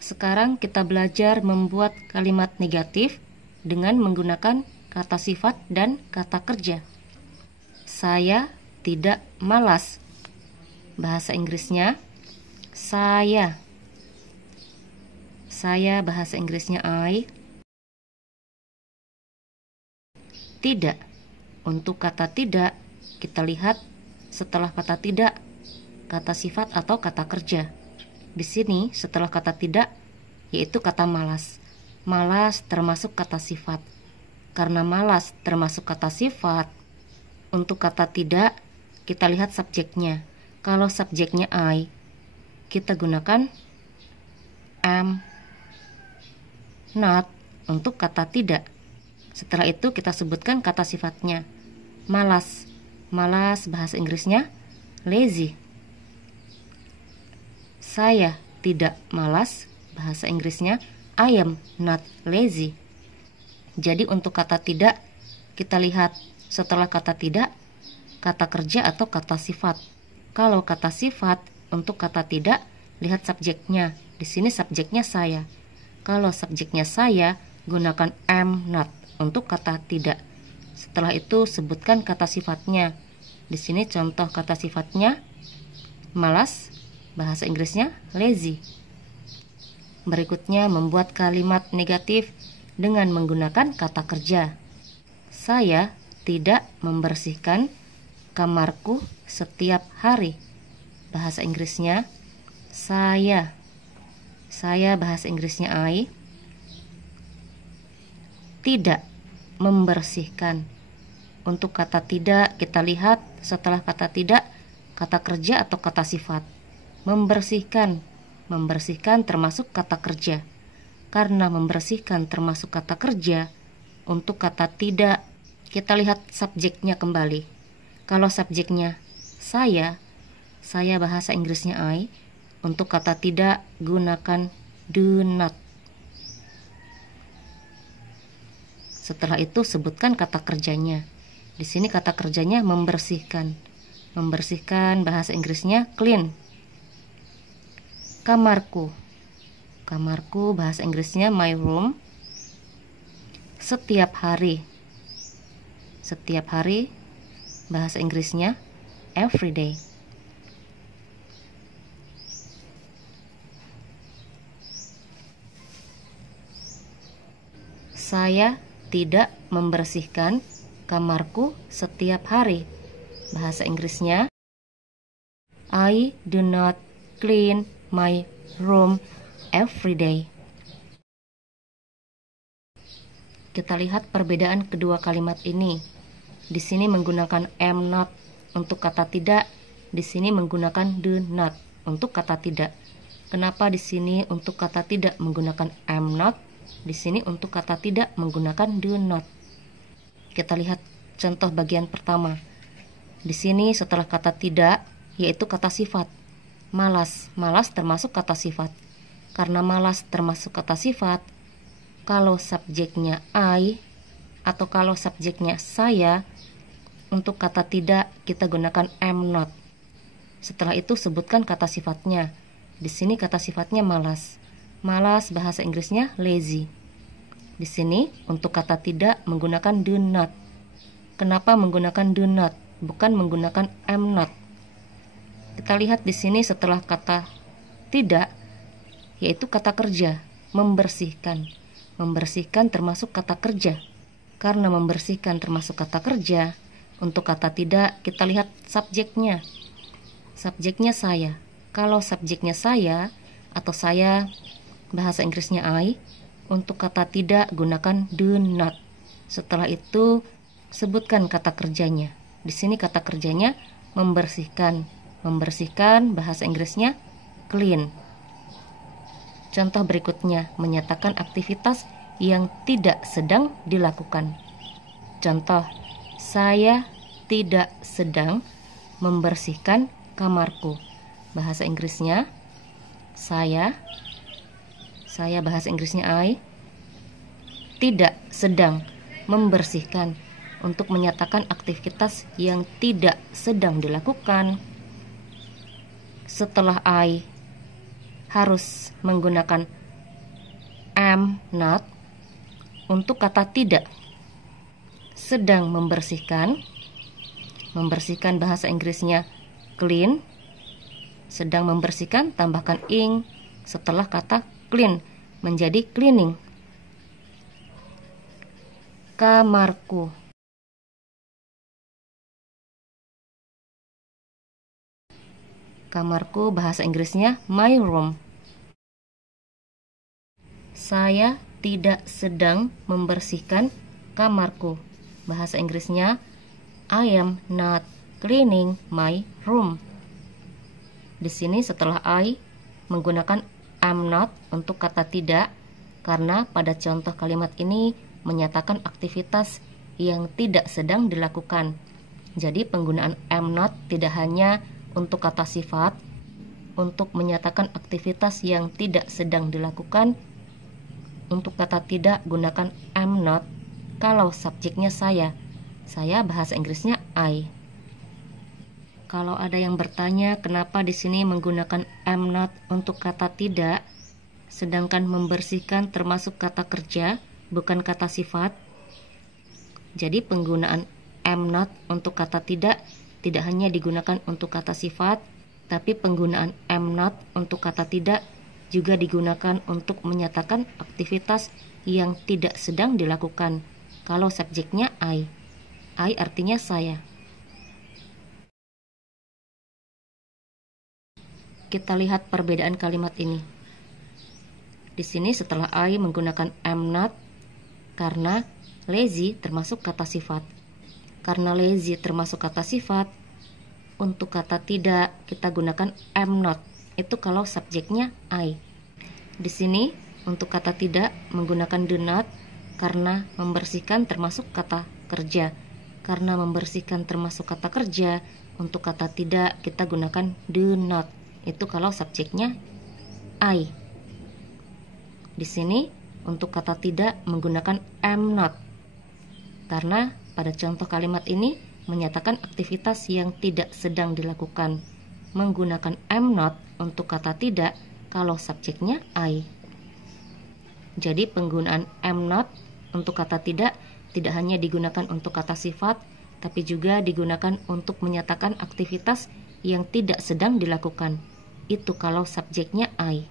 Sekarang kita belajar membuat kalimat negatif dengan menggunakan kata sifat dan kata kerja. Saya tidak malas. Bahasa Inggrisnya saya. Saya bahasa Inggrisnya I. Tidak. Untuk kata tidak, kita lihat setelah kata tidak, kata sifat atau kata kerja. Di sini setelah kata tidak, yaitu kata malas. Malas termasuk kata sifat. Karena malas termasuk kata sifat, untuk kata tidak, kita lihat subjeknya. Kalau subjeknya I, kita gunakan am, not untuk kata tidak. Setelah itu kita sebutkan kata sifatnya. Malas. Malas bahasa Inggrisnya lazy. Saya tidak malas, bahasa Inggrisnya I am not lazy. Jadi untuk kata tidak, kita lihat setelah kata tidak, kata kerja atau kata sifat. Kalau kata sifat, untuk kata tidak, lihat subjeknya. Di sini subjeknya saya. Kalau subjeknya saya, gunakan am not untuk kata tidak. Setelah itu sebutkan kata sifatnya. Di sini contoh kata sifatnya malas, bahasa Inggrisnya lazy. Berikutnya membuat kalimat negatif dengan menggunakan kata kerja. Saya tidak membersihkan kamarku setiap hari. Bahasa Inggrisnya saya. Saya bahasa Inggrisnya I. Tidak membersihkan. Untuk kata tidak, kita lihat setelah kata tidak, kata kerja atau kata sifat. Membersihkan. Membersihkan termasuk kata kerja. Karena membersihkan termasuk kata kerja, untuk kata tidak, kita lihat subjeknya kembali. Kalau subjeknya saya bahasa Inggrisnya I. Untuk kata tidak, gunakan do not. Setelah itu sebutkan kata kerjanya. Di sini kata kerjanya membersihkan. Membersihkan bahasa Inggrisnya clean. Kamarku. Kamarku bahasa Inggrisnya my room. Setiap hari. Setiap hari bahasa Inggrisnya every day. Saya tidak membersihkan kamarku setiap hari. Bahasa Inggrisnya I do not clean my room every day. Kita lihat perbedaan kedua kalimat ini. Di sini menggunakan am not untuk kata tidak, di sini menggunakan do not untuk kata tidak. Kenapa di sini untuk kata tidak menggunakan am not? Di sini untuk kata tidak menggunakan do not. Kita lihat contoh bagian pertama. Di sini setelah kata tidak, yaitu kata sifat. Malas. Malas termasuk kata sifat. Karena malas termasuk kata sifat, kalau subjeknya I atau kalau subjeknya saya, untuk kata tidak kita gunakan am not. Setelah itu sebutkan kata sifatnya. Di sini kata sifatnya malas. Malas bahasa Inggrisnya lazy. Di sini untuk kata tidak menggunakan do not. Kenapa menggunakan do not, bukan menggunakan am not? Kita lihat di sini setelah kata tidak, yaitu kata kerja, membersihkan. Membersihkan termasuk kata kerja. Karena membersihkan termasuk kata kerja, untuk kata tidak kita lihat subjeknya. Subjeknya saya. Kalau subjeknya saya atau saya bahasa Inggrisnya I, untuk kata tidak gunakan do not. Setelah itu sebutkan kata kerjanya. Di sini kata kerjanya membersihkan. Membersihkan bahasa Inggrisnya clean. Contoh berikutnya menyatakan aktivitas yang tidak sedang dilakukan. Contoh, saya tidak sedang membersihkan kamarku. Bahasa Inggrisnya saya bahasa Inggrisnya I, tidak sedang membersihkan untuk menyatakan aktivitas yang tidak sedang dilakukan. Setelah I harus menggunakan am not untuk kata tidak. Sedang membersihkan. Membersihkan bahasa Inggrisnya clean. Sedang membersihkan, tambahkan ing setelah kata clean menjadi cleaning. Kamarku. Kamarku bahasa Inggrisnya my room. Saya tidak sedang membersihkan kamarku. Bahasa Inggrisnya I am not cleaning my room. Di sini setelah I menggunakan am not untuk kata tidak karena pada contoh kalimat ini menyatakan aktivitas yang tidak sedang dilakukan. Jadi penggunaan am not tidak hanya untuk kata sifat, untuk menyatakan aktivitas yang tidak sedang dilakukan. Untuk kata tidak gunakan am not. Kalau subjeknya saya bahasa Inggrisnya I. Kalau ada yang bertanya kenapa di sini menggunakan am not untuk kata tidak, sedangkan membersihkan termasuk kata kerja, bukan kata sifat. Jadi penggunaan am not untuk kata tidak hanya digunakan untuk kata sifat, tapi penggunaan am not untuk kata tidak juga digunakan untuk menyatakan aktivitas yang tidak sedang dilakukan. Kalau subjeknya I artinya saya. Kita lihat perbedaan kalimat ini. Di sini setelah I menggunakan am not karena lazy termasuk kata sifat. Karena lazy termasuk kata sifat, untuk kata tidak kita gunakan am not. Itu kalau subjeknya I. Di sini untuk kata tidak menggunakan do not karena membersihkan termasuk kata kerja. Karena membersihkan termasuk kata kerja, untuk kata tidak kita gunakan do not. Itu kalau subjeknya I. Di sini untuk kata tidak menggunakan am not. Karena pada contoh kalimat ini menyatakan aktivitas yang tidak sedang dilakukan. Menggunakan am not untuk kata tidak kalau subjeknya I. Jadi penggunaan am not untuk kata tidak hanya digunakan untuk kata sifat, tapi juga digunakan untuk menyatakan aktivitas yang tidak sedang dilakukan. Itu kalau subjeknya I.